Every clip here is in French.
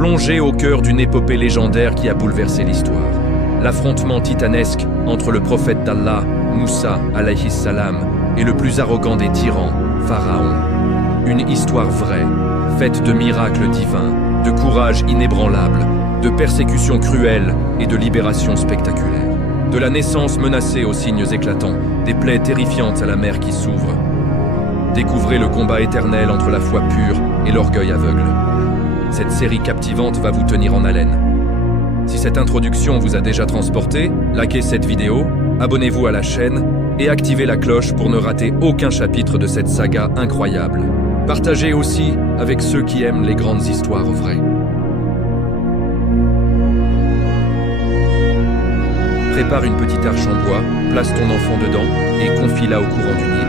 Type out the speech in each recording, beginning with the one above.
Plongez au cœur d'une épopée légendaire qui a bouleversé l'histoire. L'affrontement titanesque entre le prophète d'Allah, Moussa alayhi salam, et le plus arrogant des tyrans, Pharaon. Une histoire vraie, faite de miracles divins, de courage inébranlable, de persécutions cruelles et de libérations spectaculaires. De la naissance menacée aux signes éclatants, des plaies terrifiantes à la mer qui s'ouvre. Découvrez le combat éternel entre la foi pure et l'orgueil aveugle. Cette série captivante va vous tenir en haleine. Si cette introduction vous a déjà transporté, likez cette vidéo, abonnez-vous à la chaîne et activez la cloche pour ne rater aucun chapitre de cette saga incroyable. Partagez aussi avec ceux qui aiment les grandes histoires vraies. Prépare une petite arche en bois, place ton enfant dedans et confie-la au courant du Nil.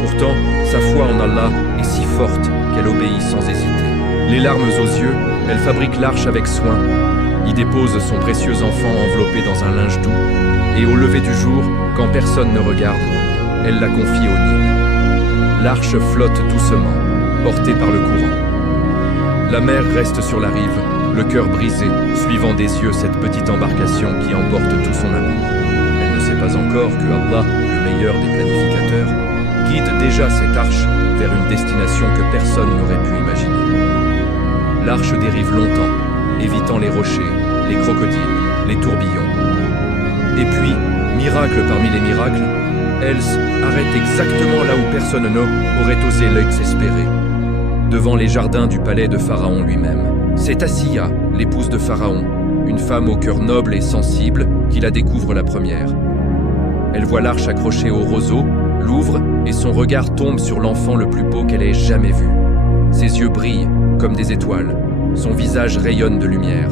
Pourtant, sa foi en Allah est si forte qu'elle obéit sans hésiter. Les larmes aux yeux, elle fabrique l'arche avec soin, y dépose son précieux enfant enveloppé dans un linge doux, et au lever du jour, quand personne ne regarde, elle la confie au Nil. L'arche flotte doucement, portée par le courant. La mer reste sur la rive, le cœur brisé, suivant des yeux cette petite embarcation qui emporte tout son amour. Elle ne sait pas encore que Allah, le meilleur des planificateurs, guide déjà cette arche vers une destination que personne n'aurait pu imaginer. L'arche dérive longtemps, évitant les rochers, les crocodiles, les tourbillons. Et puis, miracle parmi les miracles, elle arrête exactement là où personne n'aurait osé l'exespérer, devant les jardins du palais de Pharaon lui-même. C'est Asiya, l'épouse de Pharaon, une femme au cœur noble et sensible, qui la découvre la première. Elle voit l'arche accrochée au roseau, l'ouvre et son regard tombe sur l'enfant le plus beau qu'elle ait jamais vu. Ses yeux brillent comme des étoiles, son visage rayonne de lumière.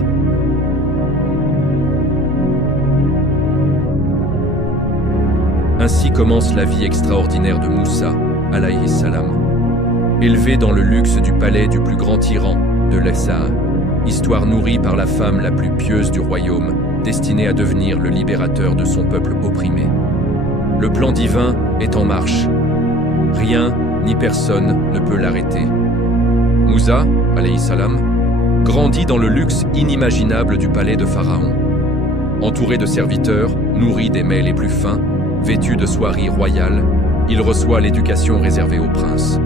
Ainsi commence la vie extraordinaire de Moussa, alayhi salam. Élevé dans le luxe du palais du plus grand tyran de l'Essa, histoire nourrie par la femme la plus pieuse du royaume, destinée à devenir le libérateur de son peuple opprimé. Le plan divin est en marche. Rien ni personne ne peut l'arrêter. Moussa, alayhi salam, grandit dans le luxe inimaginable du palais de Pharaon. Entouré de serviteurs, nourri des mets les plus fins, vêtu de soieries royales, il reçoit l'éducation réservée aux princes.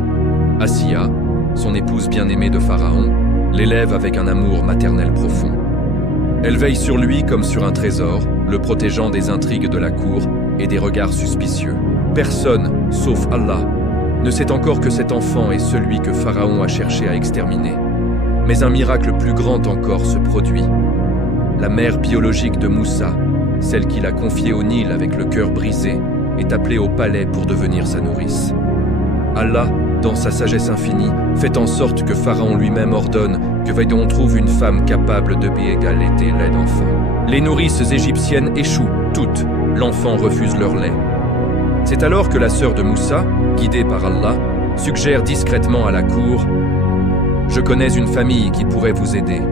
Asiya, son épouse bien-aimée de Pharaon, l'élève avec un amour maternel profond. Elle veille sur lui comme sur un trésor, le protégeant des intrigues de la cour et des regards suspicieux. Personne, sauf Allah, ne sait encore que cet enfant est celui que Pharaon a cherché à exterminer. Mais un miracle plus grand encore se produit. La mère biologique de Moussa, celle qu'il a confiée au Nil avec le cœur brisé, est appelée au palais pour devenir sa nourrice. Allah, dans sa sagesse infinie, fait en sorte que Pharaon lui-même ordonne que on trouve une femme capable de égalité lait d'enfant. Les nourrices égyptiennes échouent, toutes. L'enfant refuse leur lait. C'est alors que la sœur de Moussa, guidée par Allah, suggère discrètement à la cour « Je connais une famille qui pourrait vous aider ».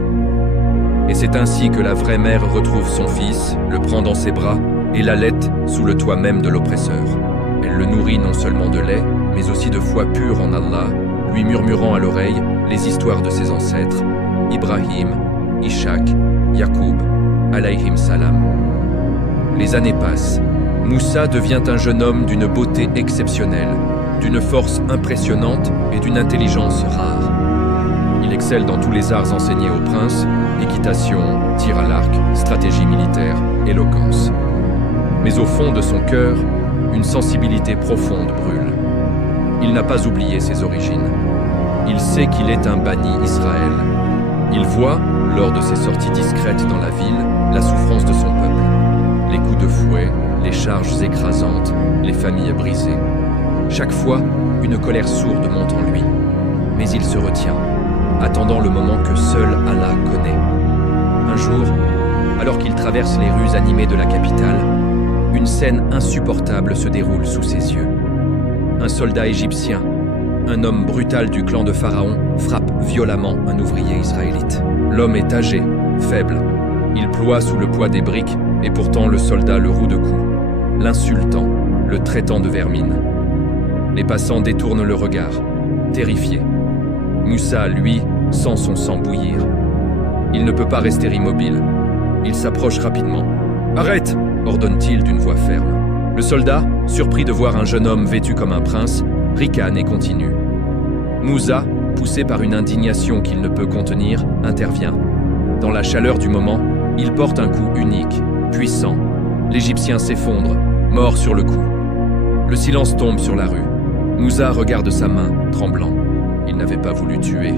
Et c'est ainsi que la vraie mère retrouve son fils, le prend dans ses bras et l'allaite sous le toit même de l'oppresseur. Elle le nourrit non seulement de lait, mais aussi de foi pure en Allah, lui murmurant à l'oreille les histoires de ses ancêtres, Ibrahim, Ishaq, Yacoub, alayhim salam. Les années passent. Moussa devient un jeune homme d'une beauté exceptionnelle, d'une force impressionnante et d'une intelligence rare. Il excelle dans tous les arts enseignés aux princes, équitation, tir à l'arc, stratégie militaire, éloquence. Mais au fond de son cœur, une sensibilité profonde brûle. Il n'a pas oublié ses origines. Il sait qu'il est un banni Israël. Il voit, lors de ses sorties discrètes dans la ville, la souffrance de son peuple. Les coups de fouet, les charges écrasantes, les familles brisées. Chaque fois, une colère sourde monte en lui. Mais il se retient, attendant le moment que seul Allah connaît. Un jour, alors qu'il traverse les rues animées de la capitale, une scène insupportable se déroule sous ses yeux. Un soldat égyptien, un homme brutal du clan de Pharaon, frappe violemment un ouvrier israélite. L'homme est âgé, faible. Il ploie sous le poids des briques et pourtant le soldat le roue de coups. l'insultant, le traitant de vermine. Les passants détournent le regard, terrifiés. Moussa, lui, sent son sang bouillir. Il ne peut pas rester immobile. Il s'approche rapidement. « Arrête !» ordonne-t-il d'une voix ferme. Le soldat, surpris de voir un jeune homme vêtu comme un prince, ricane et continue. Moussa, poussé par une indignation qu'il ne peut contenir, intervient. Dans la chaleur du moment, il porte un coup unique, puissant. L'Égyptien s'effondre, mort sur le coup. Le silence tombe sur la rue. Moussa regarde sa main, tremblant. Il n'avait pas voulu tuer.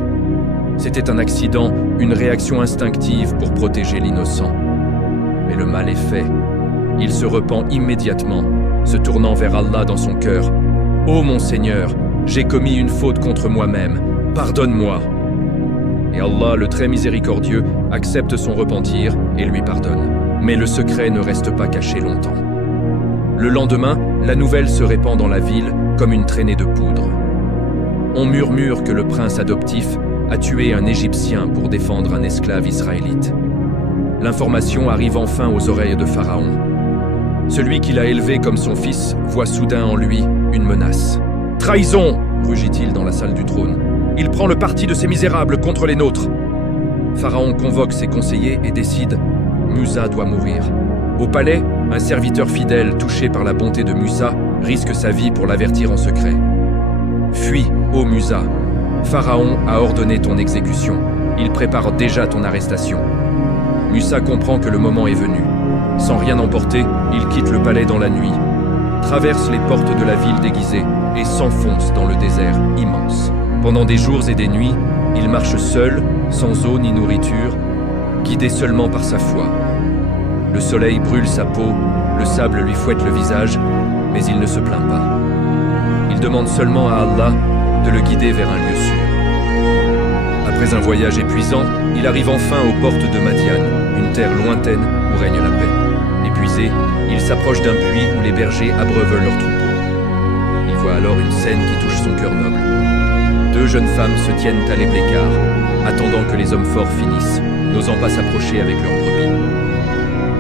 C'était un accident, une réaction instinctive pour protéger l'innocent. Mais le mal est fait. Il se repent immédiatement, se tournant vers Allah dans son cœur. « Ô mon Seigneur, j'ai commis une faute contre moi-même. Pardonne-moi !» Et Allah, le très miséricordieux, accepte son repentir et lui pardonne. Mais le secret ne reste pas caché longtemps. Le lendemain, la nouvelle se répand dans la ville comme une traînée de poudre. On murmure que le prince adoptif a tué un Égyptien pour défendre un esclave israélite. L'information arrive enfin aux oreilles de Pharaon. Celui qu'il a élevé comme son fils voit soudain en lui une menace. « Trahison !» rugit-il dans la salle du trône. « Il prend le parti de ces misérables contre les nôtres !» Pharaon convoque ses conseillers et décide « Moussa doit mourir ». Au palais, un serviteur fidèle touché par la bonté de Moussa risque sa vie pour l'avertir en secret. « Fuis, ô Moussa ! Pharaon a ordonné ton exécution. Il prépare déjà ton arrestation. » Moussa comprend que le moment est venu. Sans rien emporter, il quitte le palais dans la nuit, traverse les portes de la ville déguisée et s'enfonce dans le désert immense. Pendant des jours et des nuits, il marche seul, sans eau ni nourriture, guidé seulement par sa foi. Le soleil brûle sa peau, le sable lui fouette le visage, mais il ne se plaint pas. Il demande seulement à Allah de le guider vers un lieu sûr. Après un voyage épuisant, il arrive enfin aux portes de Madian, une terre lointaine où règne la paix. Épuisé, il s'approche d'un puits où les bergers abreuvent leurs troupeaux. Il voit alors une scène qui touche son cœur noble. Deux jeunes femmes se tiennent à l'éblé-quart, attendant que les hommes forts finissent, n'osant pas s'approcher avec leurs brebis.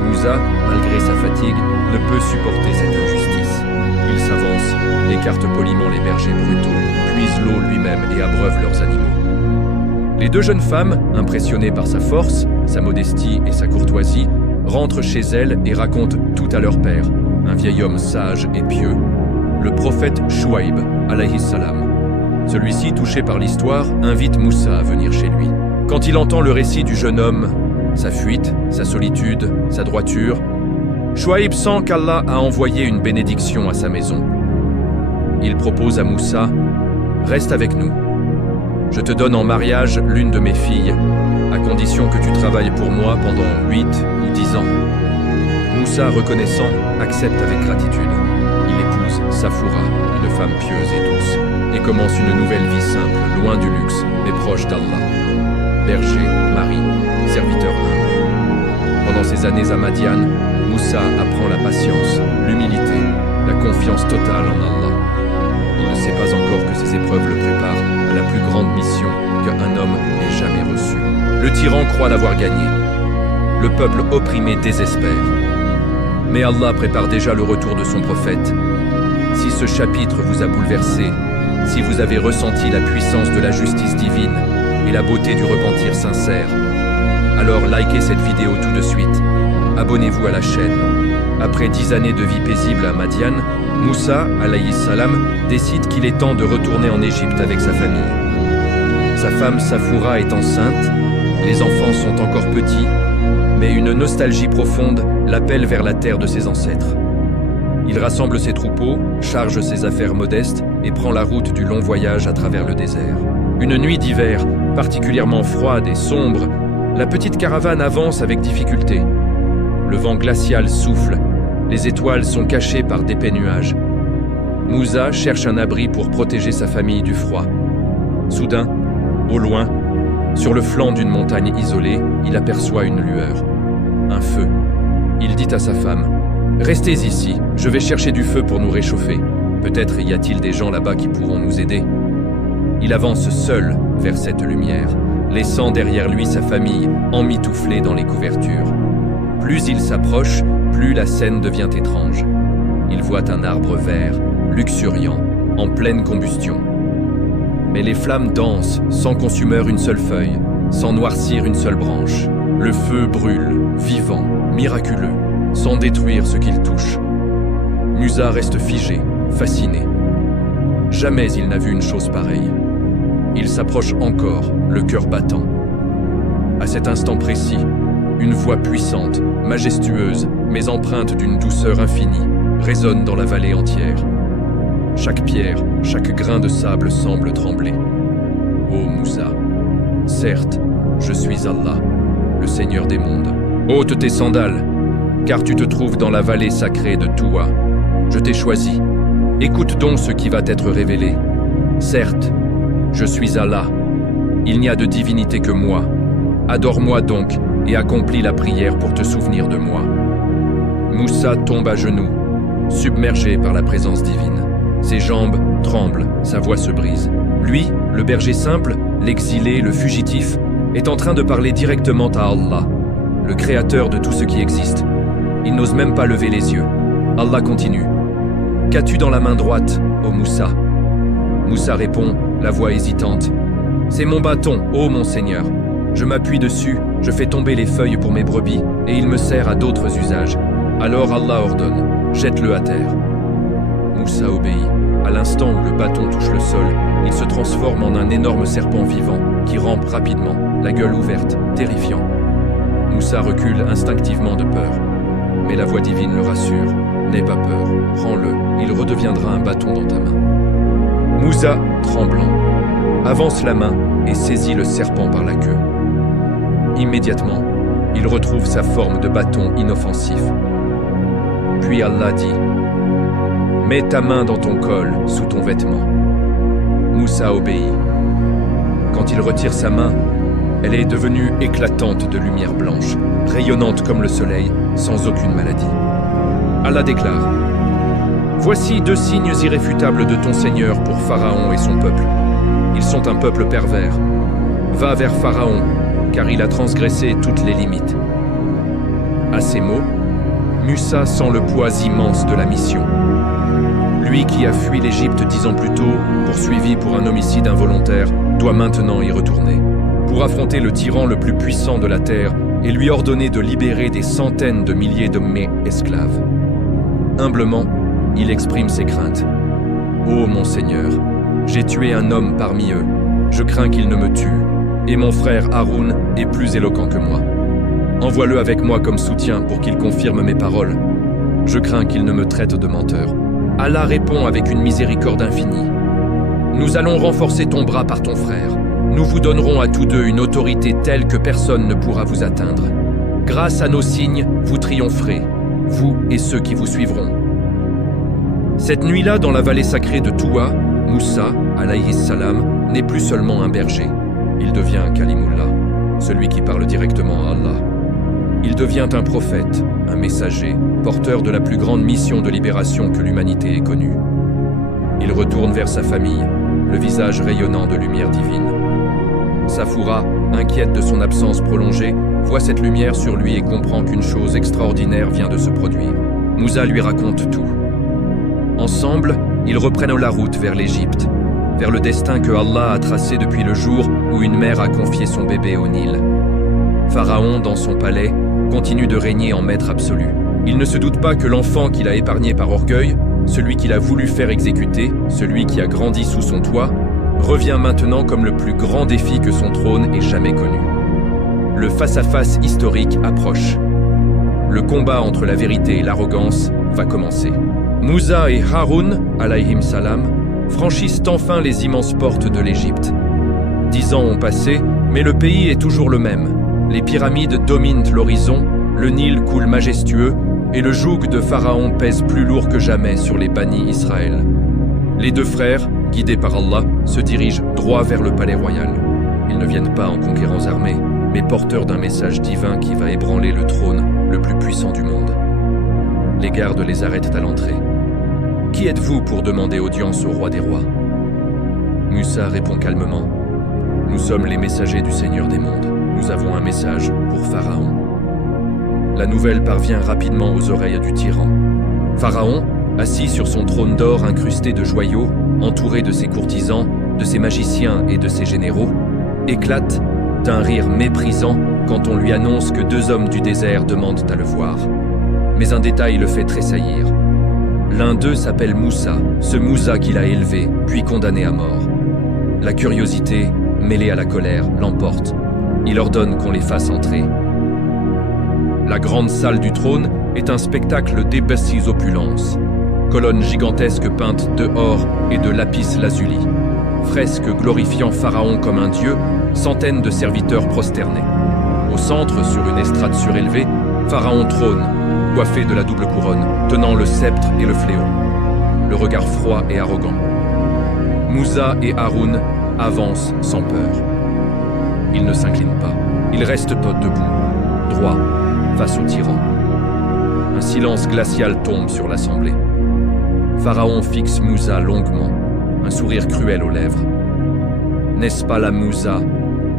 Moussa, malgré sa fatigue, ne peut supporter cette injustice. Il s'avance, écarte poliment les bergers brutaux, puise l'eau lui-même et abreuve leurs animaux. Les deux jeunes femmes, impressionnées par sa force, sa modestie et sa courtoisie, rentrent chez elles et racontent tout à leur père, un vieil homme sage et pieux, le prophète Chouaïb, alayhi salam. Celui-ci, touché par l'histoire, invite Moussa à venir chez lui. Quand il entend le récit du jeune homme, sa fuite, sa solitude, sa droiture, Chouaïb sent qu'Allah a envoyé une bénédiction à sa maison. Il propose à Moussa « Reste avec nous. Je te donne en mariage l'une de mes filles, à condition que tu travailles pour moi pendant 8 ou 10 ans. » Moussa, reconnaissant, accepte avec gratitude. Il épouse Safoura, une femme pieuse et douce, et commence une nouvelle vie simple, loin du luxe, mais proche d'Allah. Berger, mari, serviteur humble. Pendant ces années à Madian, Moussa apprend la patience, l'humilité, la confiance totale en Allah. Il ne sait pas encore que ces épreuves le préparent à la plus grande mission qu'un homme ait jamais reçue. Le tyran croit l'avoir gagné. Le peuple opprimé désespère. Mais Allah prépare déjà le retour de son prophète. Si ce chapitre vous a bouleversé, si vous avez ressenti la puissance de la justice divine et la beauté du repentir sincère, alors likez cette vidéo tout de suite. Abonnez-vous à la chaîne. Après 10 années de vie paisible à Madian, Moussa, alayhi salam, décide qu'il est temps de retourner en Égypte avec sa famille. Sa femme Safoura est enceinte, les enfants sont encore petits, mais une nostalgie profonde l'appelle vers la terre de ses ancêtres. Il rassemble ses troupeaux, charge ses affaires modestes et prend la route du long voyage à travers le désert. Une nuit d'hiver, particulièrement froide et sombre, la petite caravane avance avec difficulté. Le vent glacial souffle, les étoiles sont cachées par d'épais nuages. Moussa cherche un abri pour protéger sa famille du froid. Soudain, au loin, sur le flanc d'une montagne isolée, il aperçoit une lueur, un feu. Il dit à sa femme « Restez ici, je vais chercher du feu pour nous réchauffer. Peut-être y a-t-il des gens là-bas qui pourront nous aider. » Il avance seul vers cette lumière, laissant derrière lui sa famille emmitouflée dans les couvertures. Plus il s'approche, plus la scène devient étrange. aperçoit un arbre vert, luxuriant, en pleine combustion. Mais les flammes dansent sans consumeur une seule feuille, sans noircir une seule branche. Le feu brûle, vivant, miraculeux, sans détruire ce qu'il touche. Musa reste figé, fasciné. Jamais il n'a vu une chose pareille. Il s'approche encore, le cœur battant. À cet instant précis, une voix puissante, majestueuse, mais empreinte d'une douceur infinie, résonne dans la vallée entière. Chaque pierre, chaque grain de sable semble trembler. Ô Moussa, certes, je suis Allah, le Seigneur des mondes. Ôte tes sandales, car tu te trouves dans la vallée sacrée de Touwa. Je t'ai choisi. Écoute donc ce qui va t'être révélé. Certes, je suis Allah. Il n'y a de divinité que moi. Adore-moi donc et accomplis la prière pour te souvenir de moi. Moussa tombe à genoux, submergé par la présence divine. Ses jambes tremblent, sa voix se brise. Lui, le berger simple, l'exilé, le fugitif, est en train de parler directement à Allah, le créateur de tout ce qui existe. Il n'ose même pas lever les yeux. Allah continue. « Qu'as-tu dans la main droite, ô Moussa » Moussa répond, la voix hésitante. « C'est mon bâton, ô mon Seigneur. Je m'appuie dessus, je fais tomber les feuilles pour mes brebis, et il me sert à d'autres usages. Alors Allah ordonne, jette-le à terre. » Moussa obéit. À l'instant où le bâton touche le sol, il se transforme en un énorme serpent vivant qui rampe rapidement, la gueule ouverte, terrifiant. Moussa recule instinctivement de peur. Mais la voix divine le rassure. N'aie pas peur, prends-le, il redeviendra un bâton dans ta main. Moussa, tremblant, avance la main et saisit le serpent par la queue. Immédiatement, il retrouve sa forme de bâton inoffensif. Puis Allah dit « Mets ta main dans ton col, sous ton vêtement. » Moussa obéit. Quand il retire sa main, elle est devenue éclatante de lumière blanche, rayonnante comme le soleil, sans aucune maladie. Allah déclare « Voici 2 signes irréfutables de ton Seigneur pour Pharaon et son peuple. Ils sont un peuple pervers. Va vers Pharaon, car il a transgressé toutes les limites. » À ces mots, Moussa sent le poids immense de la mission. Lui qui a fui l'Égypte 10 ans plus tôt, poursuivi pour un homicide involontaire, doit maintenant y retourner, pour affronter le tyran le plus puissant de la terre et lui ordonner de libérer des centaines de milliers de esclaves. Humblement, il exprime ses craintes. « Ô mon Seigneur, j'ai tué un homme parmi eux. Je crains qu'il ne me tue, et mon frère Haroun est plus éloquent que moi. Envoie-le avec moi comme soutien pour qu'il confirme mes paroles. Je crains qu'il ne me traite de menteur. » Allah répond avec une miséricorde infinie. « Nous allons renforcer ton bras par ton frère. Nous vous donnerons à tous deux une autorité telle que personne ne pourra vous atteindre. Grâce à nos signes, vous triompherez, vous et ceux qui vous suivront. » Cette nuit-là, dans la vallée sacrée de Touwa, Moussa, alayhi salam, n'est plus seulement un berger. Il devient un Kalimullah, celui qui parle directement à Allah. Il devient un prophète, un messager, porteur de la plus grande mission de libération que l'humanité ait connue. Il retourne vers sa famille, le visage rayonnant de lumière divine. Safoura, inquiète de son absence prolongée, voit cette lumière sur lui et comprend qu'une chose extraordinaire vient de se produire. Moussa lui raconte tout. Ensemble, ils reprennent la route vers l'Égypte, vers le destin que Allah a tracé depuis le jour où une mère a confié son bébé au Nil. Pharaon, dans son palais, continue de régner en maître absolu. Il ne se doute pas que l'enfant qu'il a épargné par orgueil, celui qu'il a voulu faire exécuter, celui qui a grandi sous son toit, revient maintenant comme le plus grand défi que son trône ait jamais connu. Le face-à-face historique approche. Le combat entre la vérité et l'arrogance va commencer. Moussa et Haroun, alayhim salam, franchissent enfin les immenses portes de l'Égypte. 10 ans ont passé, mais le pays est toujours le même. Les pyramides dominent l'horizon, le Nil coule majestueux, et le joug de Pharaon pèse plus lourd que jamais sur les bannis Israël. Les 2 frères, guidés par Allah, se dirigent droit vers le palais royal. Ils ne viennent pas en conquérants armés, mais porteurs d'un message divin qui va ébranler le trône le plus puissant du monde. Les gardes les arrêtent à l'entrée. « Qui êtes-vous pour demander audience au roi des rois ?» Moussa répond calmement. « Nous sommes les messagers du Seigneur des mondes. Nous avons un message pour Pharaon. » La nouvelle parvient rapidement aux oreilles du tyran. Pharaon, assis sur son trône d'or incrusté de joyaux, entouré de ses courtisans, de ses magiciens et de ses généraux, éclate d'un rire méprisant quand on lui annonce que 2 hommes du désert demandent à le voir. Mais un détail le fait tressaillir. L'un d'eux s'appelle Moussa, ce Moussa qu'il a élevé, puis condamné à mort. La curiosité, mêlée à la colère, l'emporte. Il ordonne qu'on les fasse entrer. La grande salle du trône est un spectacle d'épaisses opulences. Colonnes gigantesques peintes de or et de lapis lazuli. Fresques glorifiant Pharaon comme un dieu, centaines de serviteurs prosternés. Au centre, sur une estrade surélevée, Pharaon trône, coiffé de la double couronne, tenant le sceptre et le fléau. Le regard froid et arrogant. Moussa et Haroun avancent sans peur. Ils ne s'inclinent pas. Ils restent debout, droits, face au tyran. Un silence glacial tombe sur l'assemblée. Pharaon fixe Moussa longuement, un sourire cruel aux lèvres. N'est-ce pas là Moussa,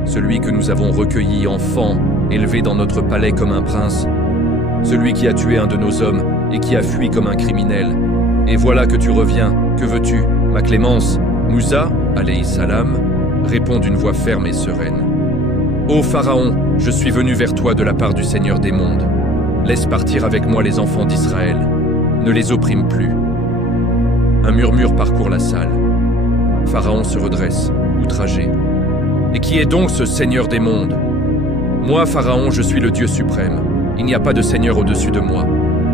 celui que nous avons recueilli enfant, élevé dans notre palais comme un prince, celui qui a tué un de nos hommes et qui a fui comme un criminel? Et voilà que tu reviens, que veux-tu, ma clémence? Moussa, alayhi salam, répond d'une voix ferme et sereine. Ô Pharaon, je suis venu vers toi de la part du Seigneur des mondes. Laisse partir avec moi les enfants d'Israël. Ne les opprime plus. Un murmure parcourt la salle. Pharaon se redresse, outragé. Et qui est donc ce Seigneur des mondes? Moi, Pharaon, je suis le Dieu suprême. Il n'y a pas de Seigneur au-dessus de moi.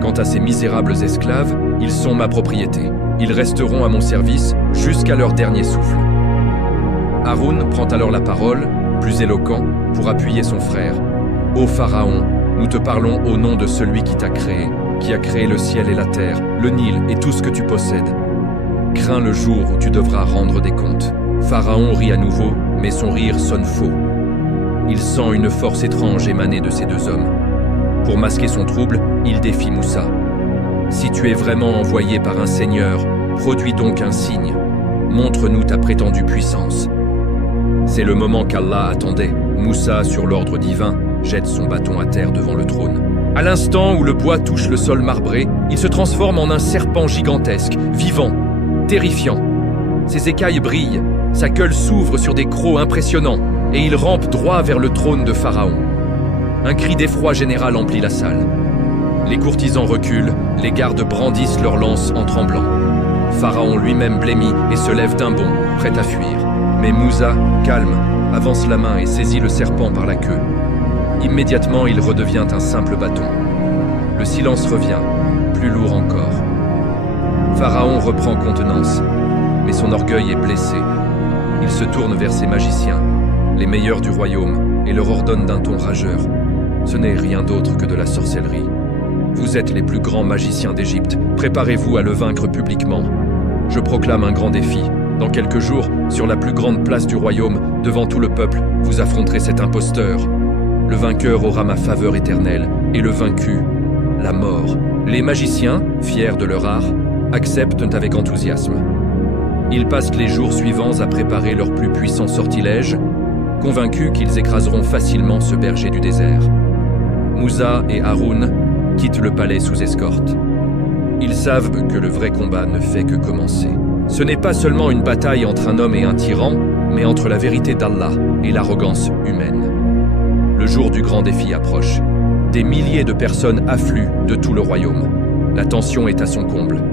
Quant à ces misérables esclaves, ils sont ma propriété. Ils resteront à mon service jusqu'à leur dernier souffle. Haroun prend alors la parole, plus éloquent, pour appuyer son frère. Ô Pharaon, nous te parlons au nom de celui qui t'a créé, qui a créé le ciel et la terre, le Nil et tout ce que tu possèdes. Crains le jour où tu devras rendre des comptes. Pharaon rit à nouveau, mais son rire sonne faux. Il sent une force étrange émaner de ces 2 hommes. Pour masquer son trouble, il défie Moussa. Si tu es vraiment envoyé par un seigneur, produis donc un signe. Montre-nous ta prétendue puissance. C'est le moment qu'Allah attendait. Moussa, sur l'ordre divin, jette son bâton à terre devant le trône. À l'instant où le bois touche le sol marbré, il se transforme en un serpent gigantesque, vivant, terrifiant. Ses écailles brillent, sa gueule s'ouvre sur des crocs impressionnants, et il rampe droit vers le trône de Pharaon. Un cri d'effroi général emplit la salle. Les courtisans reculent, les gardes brandissent leurs lances en tremblant. Pharaon lui-même blêmit et se lève d'un bond, prêt à fuir. Mais Moussa, calme, avance la main et saisit le serpent par la queue. Immédiatement, il redevient un simple bâton. Le silence revient, plus lourd encore. Pharaon reprend contenance, mais son orgueil est blessé. Il se tourne vers ses magiciens, les meilleurs du royaume, et leur ordonne d'un ton rageur. Ce n'est rien d'autre que de la sorcellerie. Vous êtes les plus grands magiciens d'Égypte, préparez-vous à le vaincre publiquement. Je proclame un grand défi. Dans quelques jours, sur la plus grande place du royaume, devant tout le peuple, vous affronterez cet imposteur. Le vainqueur aura ma faveur éternelle, et le vaincu, la mort. Les magiciens, fiers de leur art, acceptent avec enthousiasme. Ils passent les jours suivants à préparer leur plus puissant sortilège, convaincus qu'ils écraseront facilement ce berger du désert. Moussa et Haroun quittent le palais sous escorte. Ils savent que le vrai combat ne fait que commencer. Ce n'est pas seulement une bataille entre un homme et un tyran, mais entre la vérité d'Allah et l'arrogance humaine. Le jour du grand défi approche. Des milliers de personnes affluent de tout le royaume. La tension est à son comble.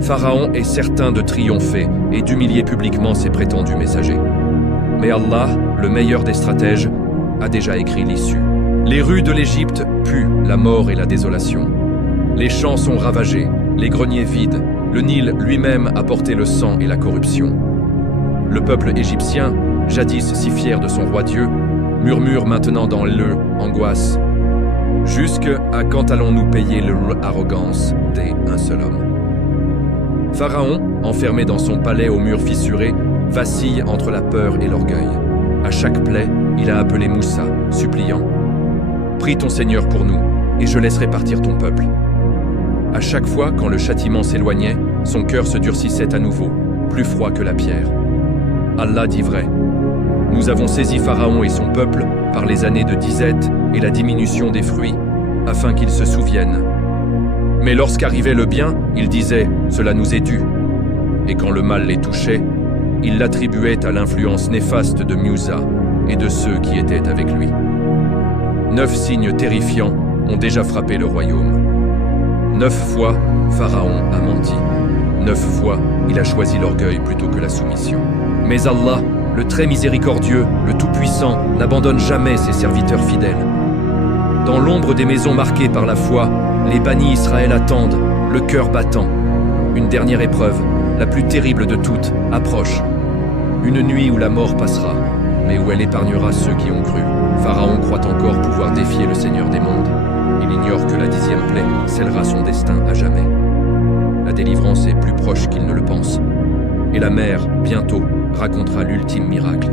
Pharaon est certain de triompher et d'humilier publiquement ses prétendus messagers. Mais Allah, le meilleur des stratèges, a déjà écrit l'issue. Les rues de l'Égypte puent la mort et la désolation. Les champs sont ravagés, les greniers vides, le Nil lui-même a porté le sang et la corruption. Le peuple égyptien, jadis si fier de son roi-dieu, murmure maintenant dans l'angoisse. Jusqu'à quand allons-nous payer leur arrogance d'un seul homme? Pharaon, enfermé dans son palais aux murs fissurés, vacille entre la peur et l'orgueil. À chaque plaie, il a appelé Moussa, suppliant. « Prie ton Seigneur pour nous, et je laisserai partir ton peuple. » À chaque fois, quand le châtiment s'éloignait, son cœur se durcissait à nouveau, plus froid que la pierre. Allah dit vrai. Nous avons saisi Pharaon et son peuple par les années de disette et la diminution des fruits, afin qu'ils se souviennent. Mais lorsqu'arrivait le bien, il disait « cela nous est dû ». Et quand le mal les touchait, il l'attribuait à l'influence néfaste de Musa et de ceux qui étaient avec lui. 9 signes terrifiants ont déjà frappé le royaume. 9 fois, Pharaon a menti. 9 fois, il a choisi l'orgueil plutôt que la soumission. Mais Allah, le très miséricordieux, le tout-puissant, n'abandonne jamais ses serviteurs fidèles. Dans l'ombre des maisons marquées par la foi, les bannis Israël attendent, le cœur battant. Une dernière épreuve, la plus terrible de toutes, approche. Une nuit où la mort passera, mais où elle épargnera ceux qui ont cru. Pharaon croit encore pouvoir défier le Seigneur des mondes. Il ignore que la 10e plaie scellera son destin à jamais. La délivrance est plus proche qu'il ne le pense. Et la mer, bientôt, racontera l'ultime miracle.